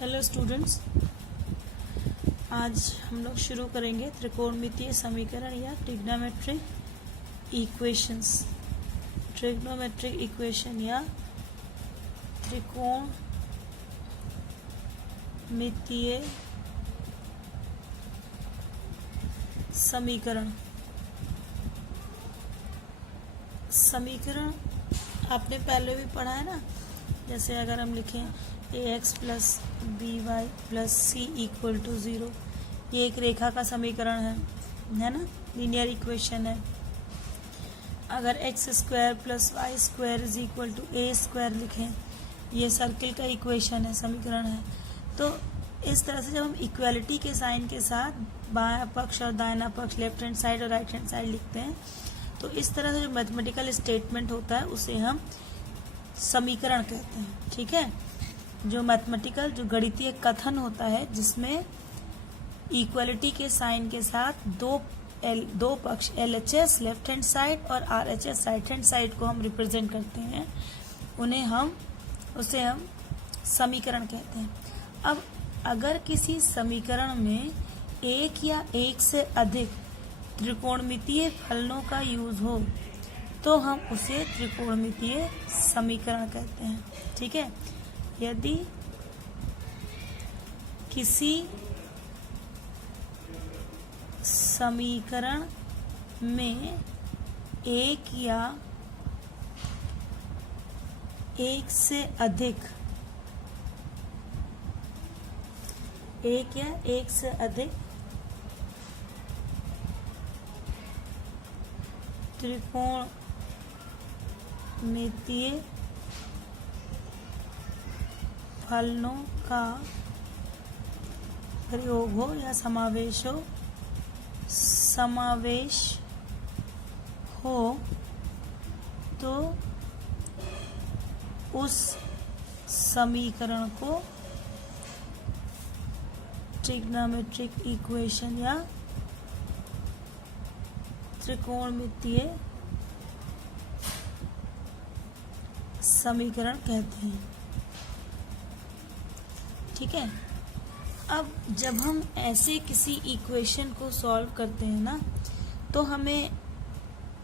Hello students, आज हम लोग शुरू करेंगे त्रिकोणमितीय समीकरण या ट्रिग्नोमेट्रिक इक्वेशंस। ट्रिग्नोमेट्रिक इक्वेशन या त्रिकोणमितीय समीकरण। समीकरण आपने पहले भी पढ़ा है ना। जैसे अगर हम लिखें ax plus b y plus c equal to 0, ये एक रेखा का समीकरण है ना, लीनियर इक्वेशन है। अगर x square plus y square is equal to a square लिखें, ये सर्किल का इक्वेशन है, समीकरण है। तो इस तरह से जब हम इक्वालिटी के साइन के साथ बायां पक्ष और दाहिना पक्ष, लेफ्ट हैंड साइड और राइट हैंड साइड लिखते हैं, तो इस तरह से जो मैथमेटिकल स्टेटमेंट होता है उसे हम समीकरण कहते हैं। ठीक है, जो मैथमेटिकल जो गणितीय कथन होता है जिसमें इक्वालिटी के साइन के साथ दो पक्ष LHS लेफ्ट हैंड साइड और RHS राइट हैंड साइड को हम रिप्रेजेंट करते हैं, उसे हम समीकरण कहते हैं। अब अगर किसी समीकरण में एक या एक से अधिक त्रिकोणमितीय फलनों का यूज हो तो हम उसे त्रिकोणमितीय समीकरण कहते हैं। ठीक है, यदि किसी समीकरण में एक या एक से अधिक त्रिकोणमितीय फलनों का प्रयोग हो या समावेश हो तो उस समीकरण को ट्रिग्नोमेट्रिक इक्वेशन या त्रिकोणमितीय समीकरण कहते हैं। ठीक है, अब जब हम ऐसे किसी इक्वेशन को सॉल्व करते हैं ना, तो हमें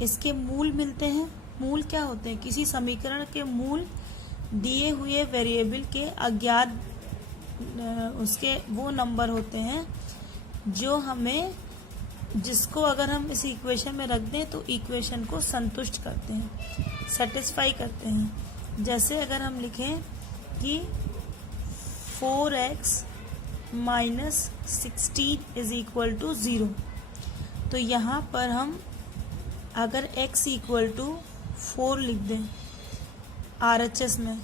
इसके मूल मिलते हैं। मूल क्या होते हैं? किसी समीकरण के मूल दिए हुए वेरिएबल के अज्ञात उसके वो नंबर होते हैं जिसको अगर हम इस इक्वेशन में रख दें तो इक्वेशन को संतुष्ट करते हैं, सेटिस्फाई करते हैं। जैसे अगर हम लिखें कि 4x minus 16 is equal to 0, तो यहाँ पर हम अगर x इक्वल टू 4 लिख दें RHS में,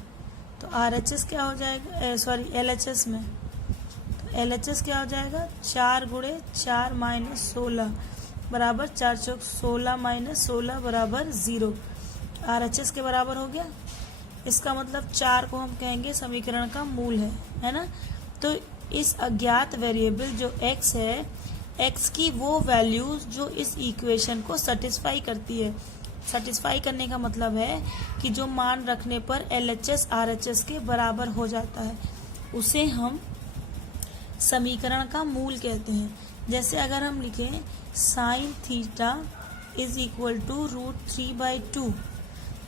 तो RHS क्या हो जाएगा, LHS में, तो LHS क्या हो जाएगा, 4 गुणे 4 माइनस 16 बराबर 4 चौक 16 माइनस 16 बराबर 0, RHS के बराबर हो गया। इसका मतलब 4 को हम कहेंगे समीकरण का मूल है ना। तो इस अज्ञात वेरिएबल जो x है, x की वो वैल्यूज जो इस इक्वेशन को सेटिस्फाई करती है। सेटिस्फाई करने का मतलब है कि जो मान रखने पर LHS RHS के बराबर हो जाता है, उसे हम समीकरण का मूल कहते हैं। जैसे अगर हम लिखें sine theta is equal to √3/2,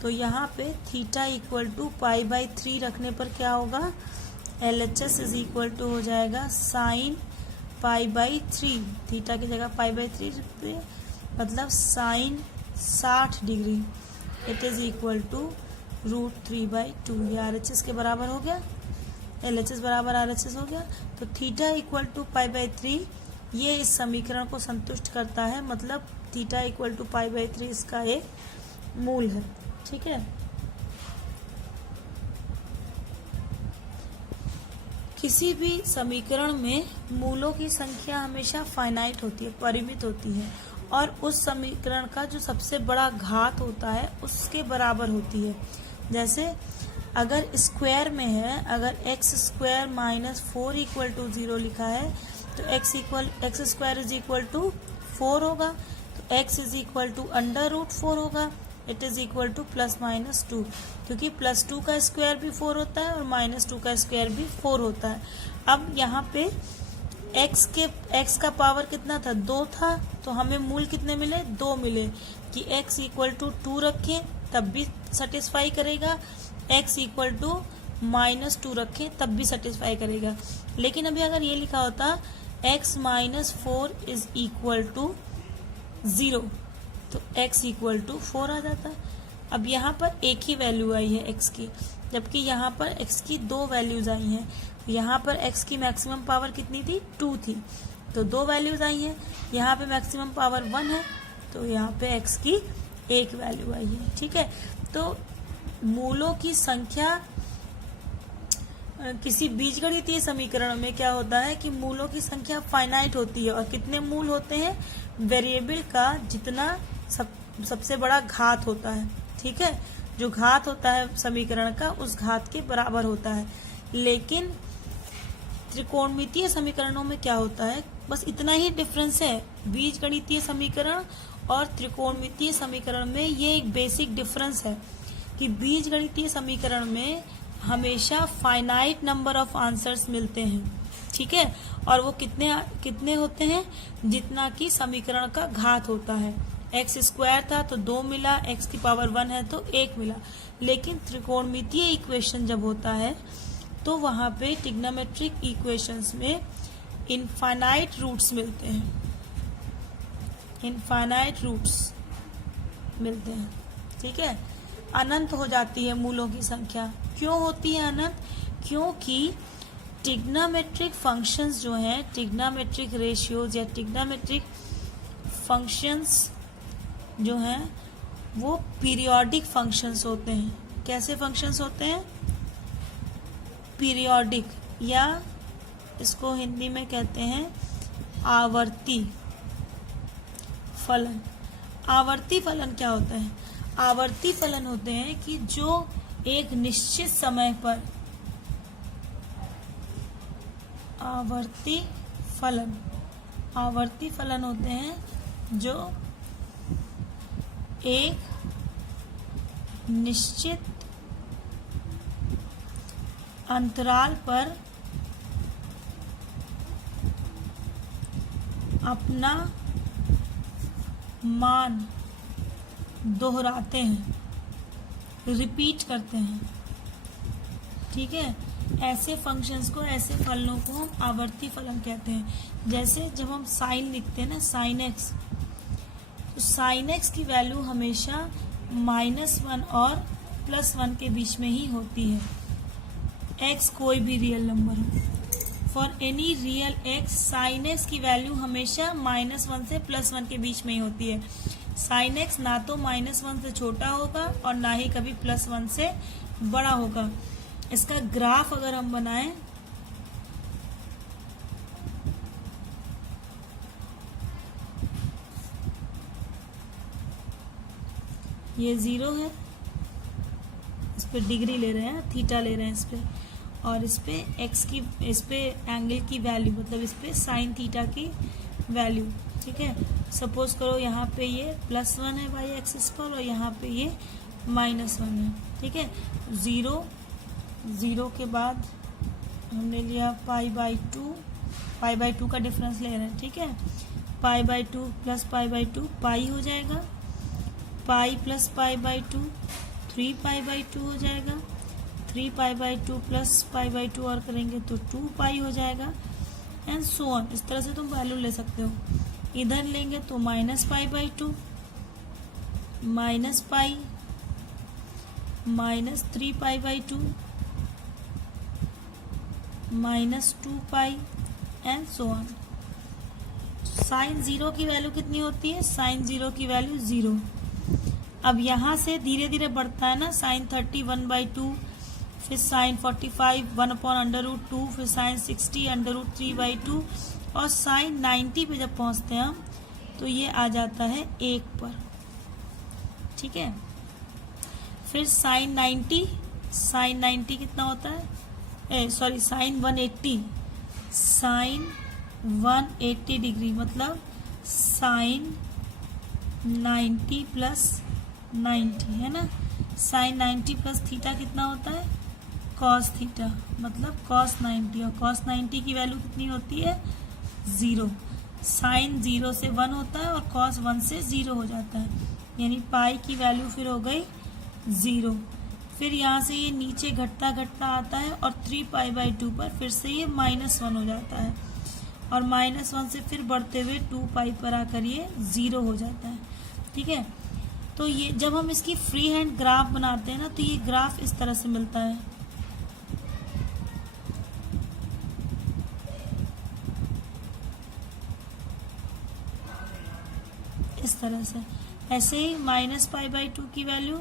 तो यहाँ पे थीटा इक्वल टू π/3 रखने पर क्या होगा, LHS इज इक्वल टू हो जाएगा साइन π/3, थीटा की जगह π/3 रखते हैं, मतलब sine 60 degree, it is equal to √3/2। ये RHS के बराबर हो गया, LHS बराबर RHS हो गया। तो थीटा इक्वल टू π/3 ये इस समीकरण को संतुष्ट करता है, मतलब थीटा इक्वल टू π/3 इसका एक मूल है। ठीक है, किसी भी समीकरण में मूलों की संख्या हमेशा फाइनाइट होती है, परिमित होती है, और उस समीकरण का जो सबसे बड़ा घात होता है उसके बराबर होती है। जैसे अगर स्क्वायर में है, अगर x square minus 4 equal to 0 लिखा है, तो x square is equal to 4 होगा, तो x इज इक्वल टू √4 होगा, it is equal to plus minus 2, क्योंकि प्लस 2 का स्क्वायर भी 4 होता है और माइनस 2 का स्क्वायर भी 4 होता है। अब यहाँ पे x का पावर कितना था, 2 था, तो हमें मूल कितने मिले, 2 मिले, कि x इक्वल टू 2 रखें तब भी सेटिस्फाई करेगा, x इक्वल टू माइनस 2 रखें तब भी सेटिस्फाई करेगा। लेकिन अभी अगर ये लिखा होता x minus 4 is equal to 0, तो x इक्वल टू 4 आ जाता। अब यहाँ पर एक ही वैल्यू आई है x की, जबकि यहाँ पर x की 2 वैल्यूज आई हैं। यहाँ पर x की मैक्सिमम पावर कितनी थी, 2 थी, तो 2 वैल्यूज आई हैं। यहाँ पे मैक्सिमम पावर 1 है, तो यहाँ पे x की 1 वैल्यू आई है। ठीक है, तो मूलों की संख्या किसी बीजगणितीय समीकरण में क्या होता है कि मूलों की संख्या फाइनाइट होती है, और कितने मूल होते हैं, वेरिएबल का जितना सबसे बड़ा घात होता है। ठीक है, जो घात होता है समीकरण का उस घात के बराबर होता है। लेकिन त्रिकोणमितीय समीकरणों में क्या होता है, बस इतना ही डिफरेंस है बीजगणितीय समीकरण और त्रिकोणमितीय समीकरण में। ये एक बेसिक डिफरेंस है कि बीजगणितीय समीकरण में हमेशा फाइनाइट नंबर ऑफ आंसर्स मिलते हैं। ठीक है, और वो कितने होते हैं, जितना कि समीकरण का घात होता है। एक्स स्क्वायर था तो 2 मिला, एक्स की पावर 1 है तो 1 मिला। लेकिन त्रिकोणमितीय इक्वेशन जब होता है तो वहां पे ट्रिग्नोमेट्रिक इक्वेशंस में इनफाइनाइट रूट्स मिलते हैं, इनफाइनाइट रूट्स मिलते हैं। ठीक है, अनंत हो जाती है मूलों की संख्या। क्यों होती है अनंत, क्योंकि ट्रिग्नोमेट्रिक फंक्शंस जो हैं, ट्रिग्नोमेट्रिक रेशियोज या ट्रिग्नोमेट्रिक फंक्शंस जो हैं वो पीरियोडिक फंक्शंस होते हैं। कैसे फंक्शंस होते हैं, पीरियोडिक, या इसको हिंदी में कहते हैं आवर्ती फलन। आवर्ती फलन क्या होता है, आवर्ती फलन होते हैं कि जो एक निश्चित समय पर, आवर्ती फलन होते हैं जो एक निश्चित अंतराल पर अपना मान दोहराते हैं, रिपीट करते हैं। ठीक है, ऐसे फंक्शंस को, ऐसे फलनों को हम आवर्ती फलन कहते हैं। जैसे जब हम साइन लिखते हैं ना, साइन एक्स, तो साइन एक्स की वैल्यू हमेशा -1 और +1 के बीच में ही होती है। एक्स कोई भी रियल नंबर हो, for any real x sine x की वैल्यू हमेशा -1 से +1 के बीच में ही होती है। साइन एक्स ना तो -1 से छोटा होगा और ना ही कभी +1 से बड़ा होगा। इसका ग्राफ अगर हम बनाएं, ये 0 है, इस पे डिग्री ले रहे हैं, थीटा ले रहे हैं इस पे, और इस पे एक्स की, इस पे एंगल की वैल्यू, मतलब इस पे साइन थीटा की वैल्यू। ठीक है, सपोज करो यहाँ पे ये +1 है बाई एक्सिस पर और यहाँ पे ये -1 है। ठीक है, 0 के बाद हमने लिया π/2, π/2 का डिफरेंस ले रहे हैं। ठीक है, π/2 प्लस π/2 पाई हो जाएगा, पाई प्लस π/2 3π/2 हो जाएगा, 3π/2 प्लस π/2 और करेंगे तो 2π हो जाएगा, एंड सो ऑन। इस तरह से तुम वैल्यू ले सकते हो। इधर लेंगे तो -π/2 -π -3π/2 -2π एंड सो ऑन। साइन 0 की वैल्यू कितनी होती है, साइन 0 की वैल्यू 0। अब यहाँ से धीरे धीरे बढ़ता है ना, साइन 30 1/2, फिर साइन 45 1/√2, फिर साइन 60 √3/2, और साइन 90 पे जब पहुँचते हैं हम तो ये आ जाता है 1 पर। ठीक है, फिर साइन 90 कितना होता है, सॉरी साइन 180 डिग्री, मतलब साइन 90 प्लस 90 है ना। साइन 90 प्लस थीटा कितना होता है, कॉस थीटा, मतलब कॉस 90, और कॉस 90 की वैल्यू कितनी होती है, 0। साइन 0 से 1 होता है और कॉस 1 से 0 हो जाता है, यानी पाई की वैल्यू फिर हो गई 0। फिर यहाँ से ये नीचे घटता घटता आता है और 3π/2 पर फिर से ये -1 हो जाता है, और -1 से फिर बढ़ते हुए 2π पर आकर ये 0 हो जाता है। ठीक है, तो ये जब हम इसकी फ्री हैंड ग्राफ बनाते हैं ना, तो ये ग्राफ इस तरह से मिलता है। इस तरह से, ऐसे ही -π/2 की वैल्यू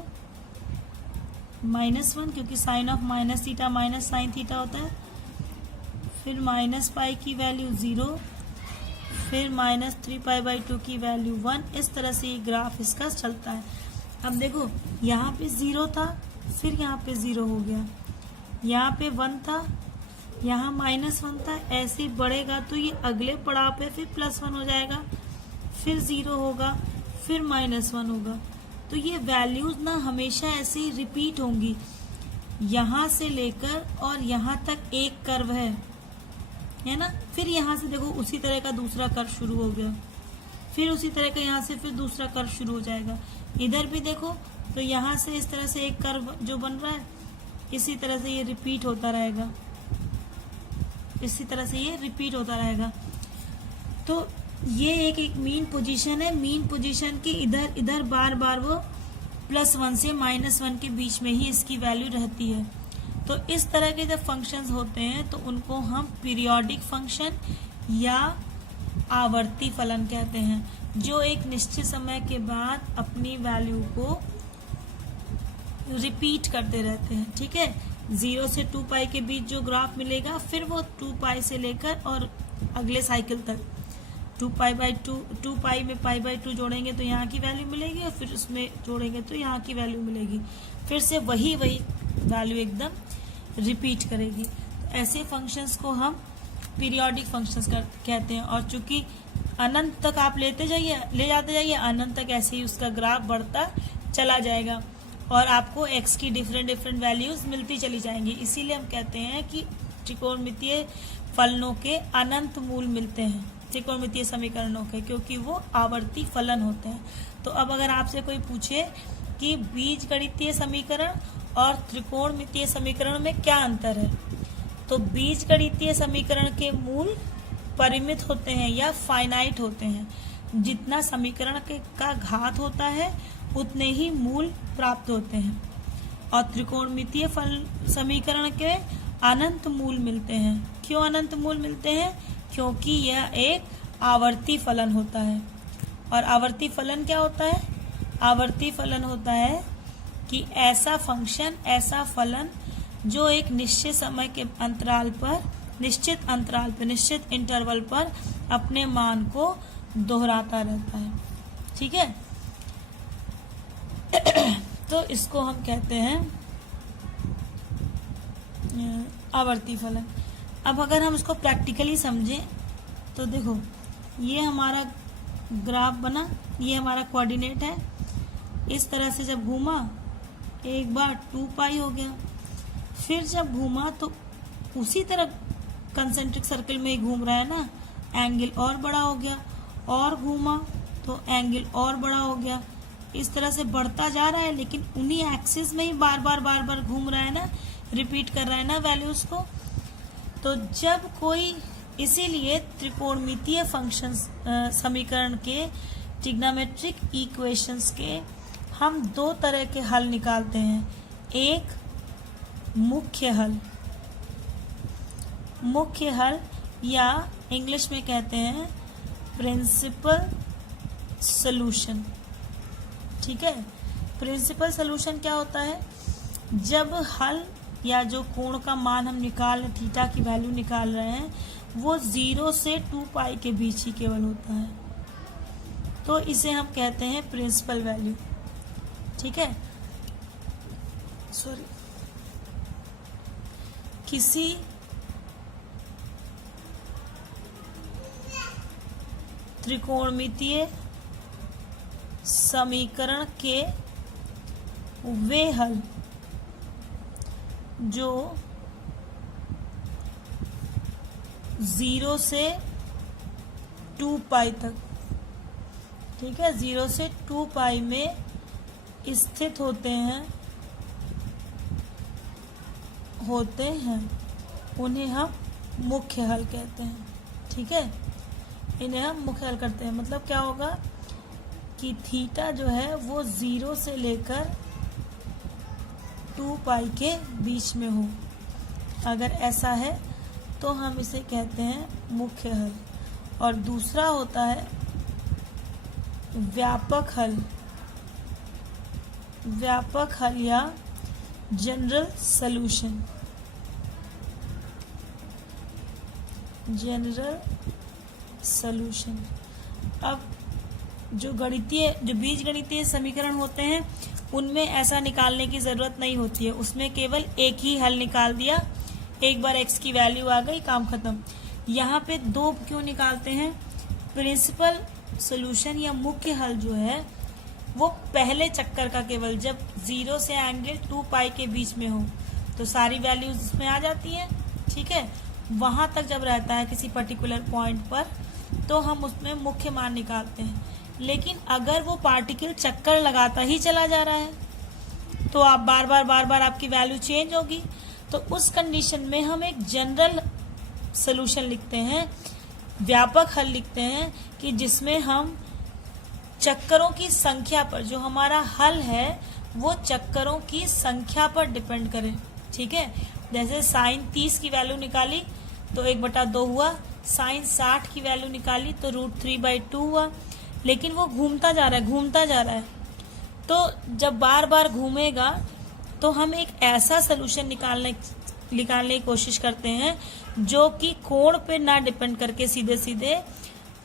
-1, क्योंकि sine of minus theta minus sine theta होता है, फिर -π की वैल्यू 0, फिर -3π/2 की वैल्यू 1। इस तरह से ये ग्राफ इसका चलता है। अब देखो, यहाँ पे 0 था, फिर यहाँ पे 0 हो गया, यहाँ पे 1 था, यहाँ -1 था, ऐसे बढ़ेगा तो ये अगले पड़ाव पे फिर +1 हो जाएगा, फिर 0 होगा, फिर -1 होगा। तो ये वैल्यूज ना हमेशा ऐसे ही रिपीट होंगी। यहाँ से लेकर और यहाँ तक एक कर्व है ना, फिर यहाँ से देखो उसी तरह का दूसरा कर्व शुरू हो गया, फिर उसी तरह का यहाँ से फिर दूसरा कर्व शुरू हो जाएगा। इधर भी देखो तो यहाँ से इस तरह से एक कर्व जो बन रहा है, इसी तरह से ये रिपीट होता रहेगा, इसी तरह से ये रिपीट होता रहेगा। तो ये एक मीन पोजीशन है। मीन पोजीशन के इधर इधर बार बार वो +1 से -1 के बीच में ही इसकी वैल्यू रहती है। तो इस तरह के जब फंक्शंस होते हैं तो उनको हम पीरियोडिक फंक्शन या आवर्ती फलन कहते हैं, जो एक निश्चित समय के बाद अपनी वैल्यू को रिपीट करते रहते हैं। ठीक है, 0 से 2π के बीच जो ग्राफ मिलेगा, फिर वो 2π से लेकर और अगले साइकिल तक 2π में π/2 जोड़ेंगे तो यहाँ की वैल्यू मिलेगी, और फिर उसमें जोड़ेंगे तो यहाँ की वैल्यू मिलेगी, फिर से वही वैल्यू एकदम रिपीट करेगी। तो ऐसे फंक्शंस को हम पीरियोडिक फंक्शंस कहते हैं। और चूंकि अनंत तक आप ले जाते जाइए, अनंत तक ऐसे ही उसका ग्राफ बढ़ता चला जाएगा और आपको x की डिफरेंट वैल्यूज मिलती चली जाएंगी। इसीलिए हम कहते हैं कि त्रिकोणमितीय फलनों के अनंत मूल मिलते हैं, त्रिकोणमितीय समीकरणों के, क्योंकि वो आवर्ती फलन होते हैं। तो अब अगर आपसे कोई पूछे कि बीजगणितीय समीकरण और त्रिकोणमितीय समीकरण में क्या अंतर है, तो बीजगणितीय समीकरण के मूल परिमित होते हैं या फाइनाइट होते हैं। जितना समीकरण का घात होता है उतने ही मूल प्राप्त होते हैं, और त्रिकोणमितीय समीकरण के अनंत मूल मिलते हैं। क्यों अनंत मूल मिलते हैं? क्योंकि यह एक आवर्ती फलन होता है। और आवर्ती फलन क्या होता है? आवर्ती फलन होता है कि ऐसा फंक्शन, ऐसा फलन जो एक निश्चित समय के अंतराल पर, निश्चित इंटरवल पर अपने मान को दोहराता रहता है। ठीक है, तो इसको हम कहते हैं आवर्ती फलन। अब अगर हम इसको प्रैक्टिकली समझें तो देखो, ये हमारा ग्राफ बना, ये हमारा कोऑर्डिनेट है। इस तरह से जब घूमा, एक बार 2π हो गया, फिर जब घूमा तो उसी तरह कंसेंट्रिक सर्कल में ही घूम रहा है ना, एंगल और बड़ा हो गया, और घूमा तो एंगल और बड़ा हो गया। इस तरह से बढ़ता जा रहा है, लेकिन उन्हीं एक्सिस में ही बार बार घूम रहा है ना, रिपीट कर रहा है ना वैल्यूज को। तो जब कोई, इसीलिए त्रिकोणमितीय फंक्शंस समीकरण के, ट्रिग्नोमेट्रिक इक्वेशंस के हम दो तरह के हल निकालते हैं। एक मुख्य हल या इंग्लिश में कहते हैं प्रिंसिपल सॉल्यूशन। ठीक है, प्रिंसिपल सॉल्यूशन क्या होता है? जब हल या जो कोण का मान हम निकाल, थीटा की वैल्यू निकाल रहे हैं, वो 0 से 2π के बीच ही केवल होता है, तो इसे हम कहते हैं प्रिंसिपल वैल्यू। ठीक है, सॉरी, किसी त्रिकोणमितीय समीकरण के वे हल जो 0 से 2 पाई तक, ठीक है, 0 से 2 पाई में स्थित होते हैं उन्हें हम मुख्य हल कहते हैं। ठीक है, इन्हें हम मुख्य हल करते हैं। मतलब क्या होगा कि थीटा जो है वो 0 से लेकर 2 पाई के बीच में हो। अगर ऐसा है तो हम इसे कहते हैं मुख्य हल। और दूसरा होता है व्यापक हल। व्यापक हल या जनरल सॉल्यूशन। General solution. अब जो बीजगणितीय समीकरण होते हैं उनमें ऐसा निकालने की जरूरत नहीं होती है, उसमें केवल एक ही हल निकाल दिया, एक बार x की वैल्यू आ गई, काम खत्म। यहाँ पे 2 क्यों निकालते हैं? प्रिंसिपल सॉल्यूशन या मुख्य हल जो है वो पहले चक्कर का, केवल जब 0 से एंगल 2 पाई के बीच में हो तो सारी वैल्यूज इसमें आ जाती हैं। ठीक है, वहां तक जब रहता है किसी पर्टिकुलर पॉइंट पर तो हम उसमें मुख्य मान निकालते हैं। लेकिन अगर वो पार्टिकल चक्कर लगाता ही चला जा रहा है तो आप बार बार आपकी वैल्यू चेंज होगी, तो उस कंडीशन में हम एक जनरल सॉल्यूशन लिखते हैं, व्यापक हल लिखते हैं कि जिसमें हम चक्करों की संख्या पर, जो हमारा हल है वो चक्करों की संख्या पर डिपेंड करे। ठीक है, जैसे साइन 30 की वैल्यू निकाली तो 1/2 हुआ, साइन 60 की वैल्यू निकाली तो √3/2 हुआ। लेकिन वो घूमता जा रहा है, तो जब बार बार घूमेगा तो हम एक ऐसा सलूशन निकालने की कोशिश करते हैं जो कि कोण पे ना डिपेंड करके सीधे सीधे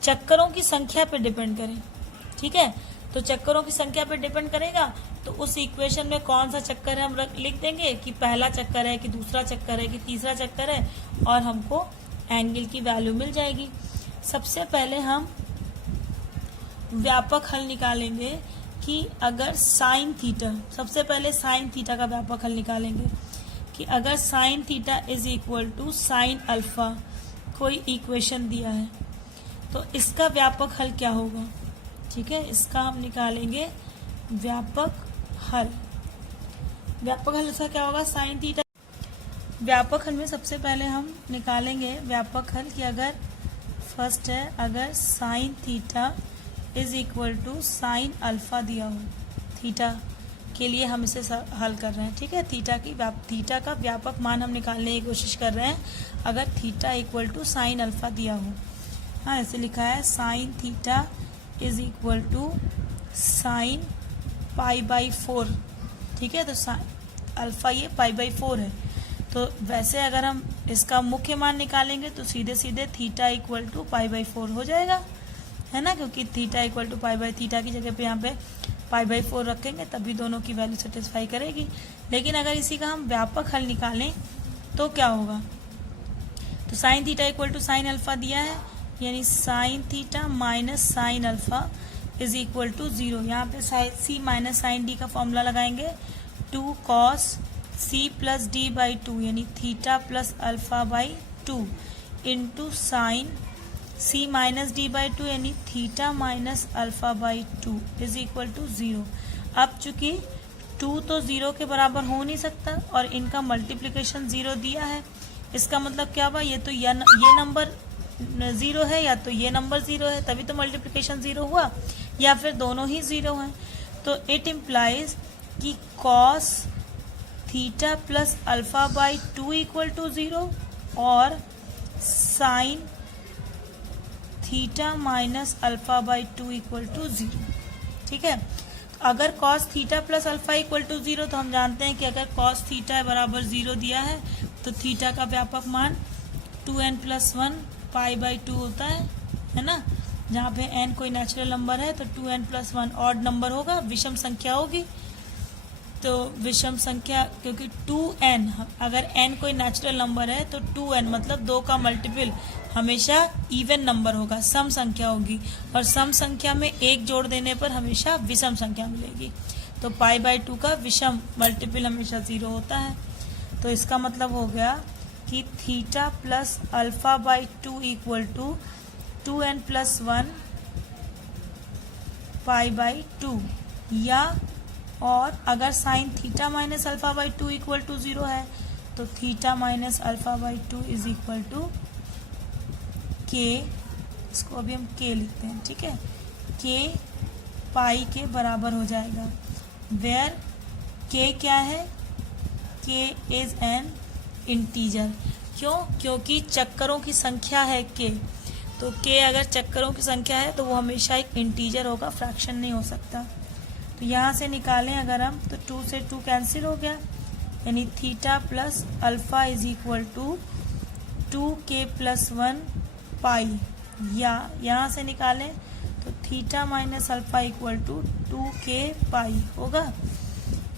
चक्करों की संख्या पे डिपेंड करे। ठीक है, तो चक्करों की संख्या पे डिपेंड करेगा तो उस इक्वेशन में कौन सा चक्कर है हम लिख देंगे कि पहला चक्कर है कि दूसरा चक्कर है कि तीसरा चक्कर है, और हमको एंगल की वैल्यू मिल जाएगी। सबसे पहले हम व्यापक हल निकालेंगे कि अगर साइन थीटा, सबसे पहले साइन थीटा का व्यापक हल निकालेंगे कि अगर sine theta is equal to sine alpha, कोई इक्वेशन दिया है तो इसका व्यापक हल क्या होगा। ठीक है, इसका हम निकालेंगे व्यापक हल। व्यापक हल इसका क्या होगा, साइन थीटा। व्यापक हल में सबसे पहले हम निकालेंगे व्यापक हल कि अगर फर्स्ट है, अगर sine theta is equal to sine alpha दिया हो, थीटा के लिए हम इसे हल कर रहे हैं। ठीक है, थीटा का व्यापक मान हम निकालने की कोशिश कर रहे हैं अगर theta equal to sine alpha दिया हो। हाँ, ऐसे लिखा है sine theta is equal to sine π/4। ठीक है, तो अल्फा ये π/4 है, तो वैसे अगर हम इसका मुख्य मान निकालेंगे तो सीधे सीधे थीटा इक्वल टू π/4 हो जाएगा, है ना, क्योंकि थीटा इक्वल टू थीटा की जगह पे यहाँ पे π/4 रखेंगे तभी दोनों की वैल्यू सेटिस्फाई करेगी। लेकिन अगर इसी का हम व्यापक हल निकालें तो क्या होगा, तो sine theta equal to sine alpha दिया है, यानी sine theta minus sine alpha is equal to 0। यहाँ पे सी माइनस साइन डी का फॉर्मूला लगाएंगे, 2 cos c प्लस d/2 यानी थीटा प्लस अल्फा/2 into sine c minus d/2 यानी थीटा माइनस अल्फा/2 इज इक्वल टू 0। अब चूंकि 2 तो 0 के बराबर हो नहीं सकता और इनका मल्टीप्लिकेशन 0 दिया है, इसका मतलब क्या हुआ, ये तो ये नंबर 0 है या तो ये नंबर 0 है, तभी तो मल्टीप्लिकेशन 0 हुआ, या फिर दोनों ही 0 हैं। तो इट इम्प्लाइज कि cos थीटा प्लस अल्फा/2 इक्वल टू 0 और साइन थीटा माइनस अल्फा/2 इक्वल टू 0। ठीक है, तो अगर cos theta plus alpha equal to 0, तो हम जानते हैं कि अगर cos थीटा बराबर 0 दिया है तो थीटा का व्यापक मान 2n+1 π/2 होता है ना, जहाँ पे n कोई नेचुरल नंबर है तो 2n+1 ऑड नंबर होगा, विषम संख्या होगी। तो विषम संख्या, क्योंकि 2n, अगर n कोई नेचुरल नंबर है तो 2n मतलब 2 का मल्टीपल हमेशा इवन नंबर होगा, सम संख्या होगी, और सम संख्या में 1 जोड़ देने पर हमेशा विषम संख्या मिलेगी। तो पाई बाई 2 का विषम मल्टीपल हमेशा 0 होता है। तो इसका मतलब हो गया कि theta plus alpha by 2 equal to 2n plus 1 pi by 2, या और अगर sine theta minus alpha by 2 equal to 0 है तो theta minus alpha by 2 is equal to k, इसको अभी हम के लिखते हैं, ठीक है, के पाई के बराबर हो जाएगा, वेयर के क्या है, के इज एन इंटीजर। क्यों? क्योंकि चक्करों की संख्या है के, तो के अगर चक्करों की संख्या है तो वो हमेशा एक इंटीजर होगा, फ्रैक्शन नहीं हो सकता। तो यहाँ से निकालें अगर हम, तो 2 से 2 कैंसिल हो गया, यानी theta plus alpha is equal to 2k plus 1 pi, या यहाँ से निकालें तो theta minus alpha equal to 2k pi होगा।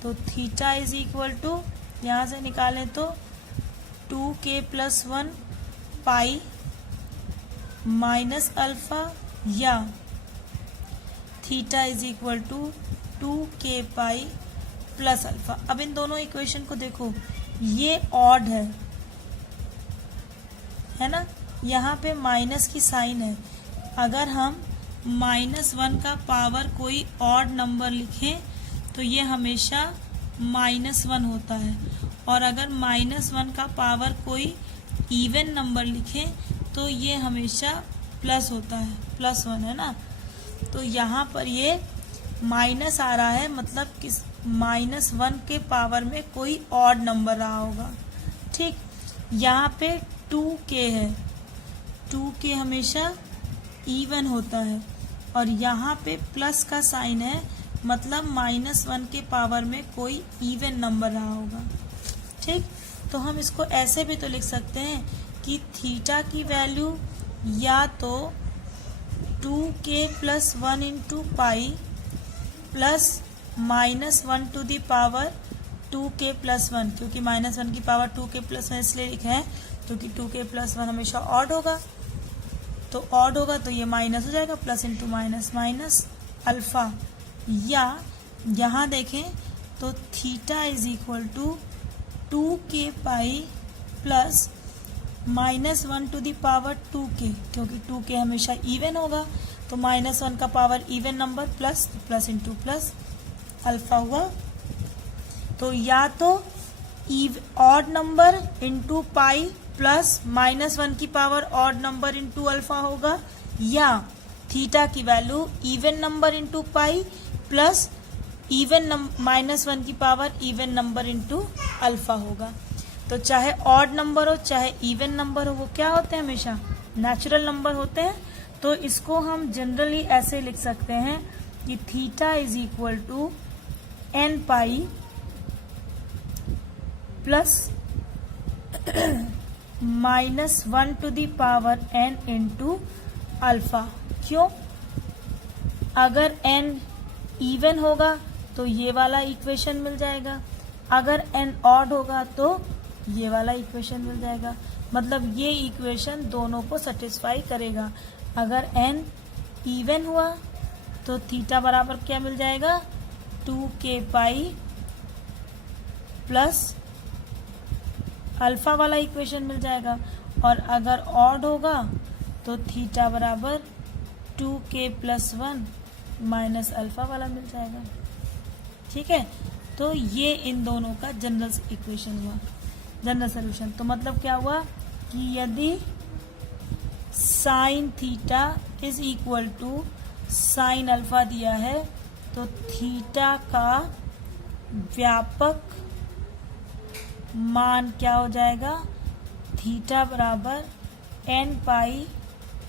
तो थीटा इज इक्वल टू, यहाँ से निकालें तो 2k plus 1 pi minus alpha, या theta is equal to 2k pi plus alpha. अब इन दोनों इक्वेशन को देखो, ये ऑड है ना, यहाँ पे माइनस की साइन है। अगर हम -1 का पावर कोई ऑड नंबर लिखें तो ये हमेशा -1 होता है, और अगर -1 का पावर कोई इवन नंबर लिखें तो ये हमेशा प्लस होता है, +1 है ना। तो यहाँ पर ये माइनस आ रहा है, मतलब किस -1 के पावर में कोई ऑड नंबर रहा होगा, ठीक। यहाँ पे 2k है, 2k हमेशा इवन होता है, और यहाँ पे प्लस का साइन है, मतलब -1 के पावर में कोई इवन नंबर रहा होगा, ठीक। तो हम इसको ऐसे भी तो लिख सकते हैं कि थीटा की वैल्यू या तो 2k plus 1 into pi plus -1 to the power 2k plus 1, क्योंकि -1 की पावर 2k प्लस 1 इसलिए लिखा है क्योंकि 2k प्लस 1 हमेशा ऑड होगा, तो ऑड होगा तो ये माइनस हो जाएगा, plus into minus minus alpha, या यहाँ देखें तो theta is equal to 2k pi plus -1 to the power 2k, क्योंकि 2k हमेशा इवन होगा, तो -1 का power even number plus into plus alpha हुआ। तो या तो odd number into pi plus -1 की power odd number into alpha होगा, या थीटा की value even number into pi plus -1 की power even number into alpha होगा। तो चाहे ऑड नंबर हो चाहे इवन नंबर हो, वो क्या होते हैं, हमेशा नेचुरल नंबर होते हैं। तो इसको हम जनरली ऐसे लिख सकते हैं कि theta is equal to n pi plus -1 to the power n into alpha. क्यों? अगर n इवन होगा तो ये वाला इक्वेशन मिल जाएगा, अगर n ऑड होगा तो ये वाला इक्वेशन मिल जाएगा, मतलब ये इक्वेशन दोनों को सेटिस्फाई करेगा। अगर n इवन हुआ तो थीटा बराबर क्या मिल जाएगा, 2k पाई प्लस अल्फा वाला इक्वेशन मिल जाएगा, और अगर ऑड होगा तो थीटा बराबर 2k प्लस 1 माइनस अल्फा वाला मिल जाएगा, ठीक है। तो ये इन दोनों का जनरल इक्वेशन हुआ, जनरल सोल्यूशन। तो मतलब क्या हुआ कि यदि sine theta is equal to sine alpha दिया है तो थीटा का व्यापक मान क्या हो जाएगा, थीटा बराबर n pi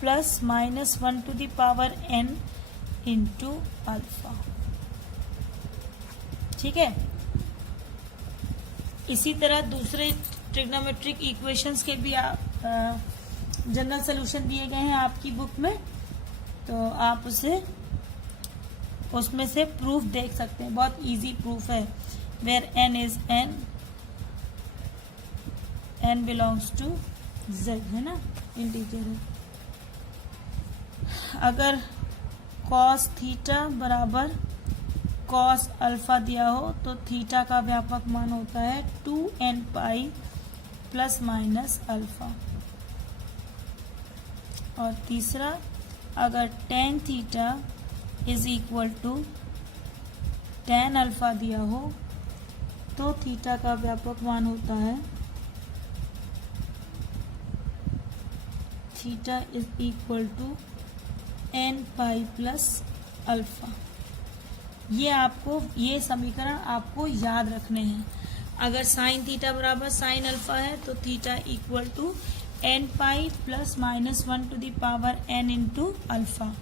plus -1 to the power n into alpha, ठीक है। इसी तरह दूसरे ट्रिग्नोमेट्रिक इक्वेशंस के भी जनरल सोल्यूशन दिए गए हैं आपकी बुक में, तो आप उसमें से प्रूफ देख सकते हैं, बहुत इजी प्रूफ है। Where n is n belongs to z, है ना, इंटीजर है। अगर cos थीटा बराबर कॉस अल्फा दिया हो तो थीटा का व्यापक मान होता है 2n pi plus minus alpha. और तीसरा, अगर tan theta is equal to tan alpha दिया हो तो थीटा का व्यापक मान होता है theta is equal to n pi plus alpha. ये समीकरण आपको याद रखने हैं। अगर साइन थीटा बराबर साइन अल्फा है तो theta equal to n pi plus minus 1 to the power n into alpha.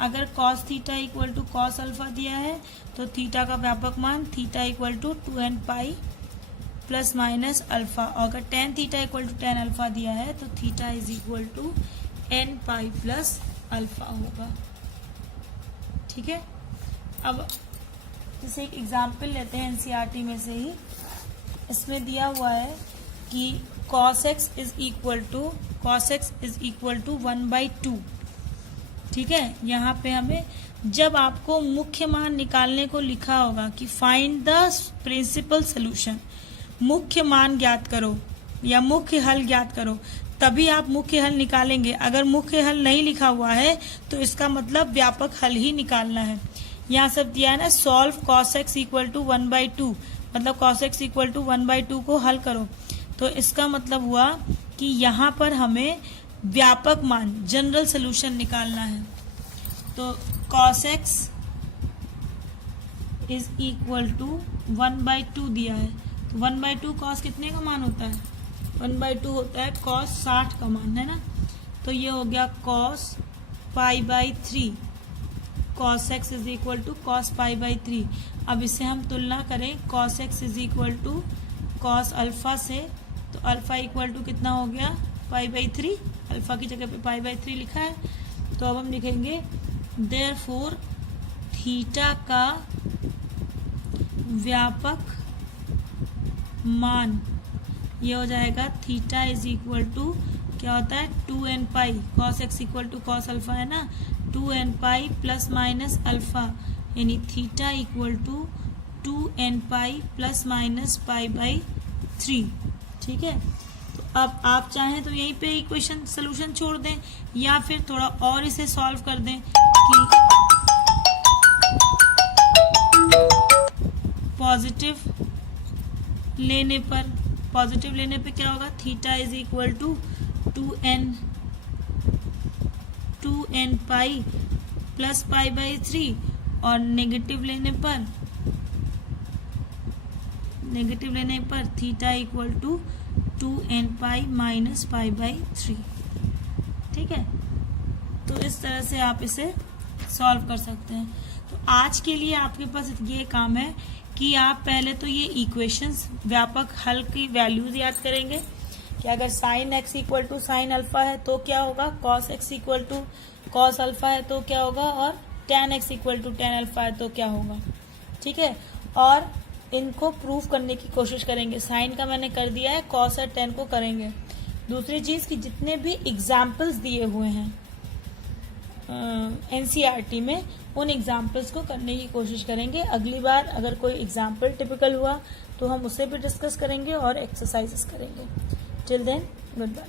अगर cos theta equal to cos alpha दिया है तो थीटा का व्यापक मान theta equal to 2n pi plus minus alpha. और अगर tan theta equal to tan alpha दिया है तो theta is equal to n pi plus alpha होगा। ठीक है, अब जैसे एक एग्जाम्पल लेते हैं एनसीईआरटी में से ही। इसमें दिया हुआ है कि cos x is equal to 1/2। ठीक है, यहाँ पे हमें जब आपको मुख्य मान निकालने को लिखा होगा कि फाइंड द प्रिंसिपल सोल्यूशन, मुख्य मान ज्ञात करो या मुख्य हल ज्ञात करो, तभी आप मुख्य हल निकालेंगे। अगर मुख्य हल नहीं लिखा हुआ है तो इसका मतलब व्यापक हल ही निकालना है। यहाँ सब दिया है ना, solve cos x equal to 1/2, मतलब cos x इक्वल टू 1/2 को हल करो। तो इसका मतलब हुआ कि यहाँ पर हमें व्यापक मान जनरल सोल्यूशन निकालना है। तो cos x is equal to 1/2 दिया है तो 1/2 cos कितने का मान होता है? 1/2 होता है cos 60 का मान, है ना। तो ये हो गया cos π/3, cos x is equal to cos π/3। अब इसे हम तुलना करें cos x is equal to cos alpha से, तो अल्फा इक्वल टू कितना हो गया? π/3। अल्फा की जगह पे π/3 लिखा है। तो अब हम लिखेंगे देयरफॉर थीटा का व्यापक मान, ये हो जाएगा थीटा इज इक्वल टू क्या होता है 2n pi, cos x equal to cos alpha है ना, 2n pi plus minus alpha, यानी theta equal to 2n pi plus minus π/3। ठीक है, तो अब आप चाहें तो यहीं पे इक्वेशन सोल्यूशन छोड़ दें या फिर थोड़ा और इसे सॉल्व कर दें कि पॉजिटिव लेने पे क्या होगा? Theta is equal to 2n pi plus π/3, और नेगेटिव लेने पर theta equal to 2n pi minus π/3। ठीक है, तो इस तरह से आप इसे सॉल्व कर सकते हैं। तो आज के लिए आपके पास ये काम है कि आप पहले तो ये इक्वेशंस व्यापक हल की वैल्यूज याद करेंगे कि अगर sine x equal to sine alpha है तो क्या होगा, cos x equal to cos alpha है तो क्या होगा, और tan x equal to tan alpha है तो क्या होगा। ठीक है, और इनको प्रूफ करने की कोशिश करेंगे। साइन का मैंने कर दिया है, cos और tan को करेंगे। दूसरी चीज कि जितने भी एग्जाम्पल्स दिए हुए हैं एनसीईआरटी में, उन एग्जाम्पल्स को करने की कोशिश करेंगे। अगली बार अगर कोई एग्जाम्पल टिपिकल हुआ तो हम उसे भी डिस्कस करेंगे और एक्सरसाइजेस करेंगे। Till then, good bye.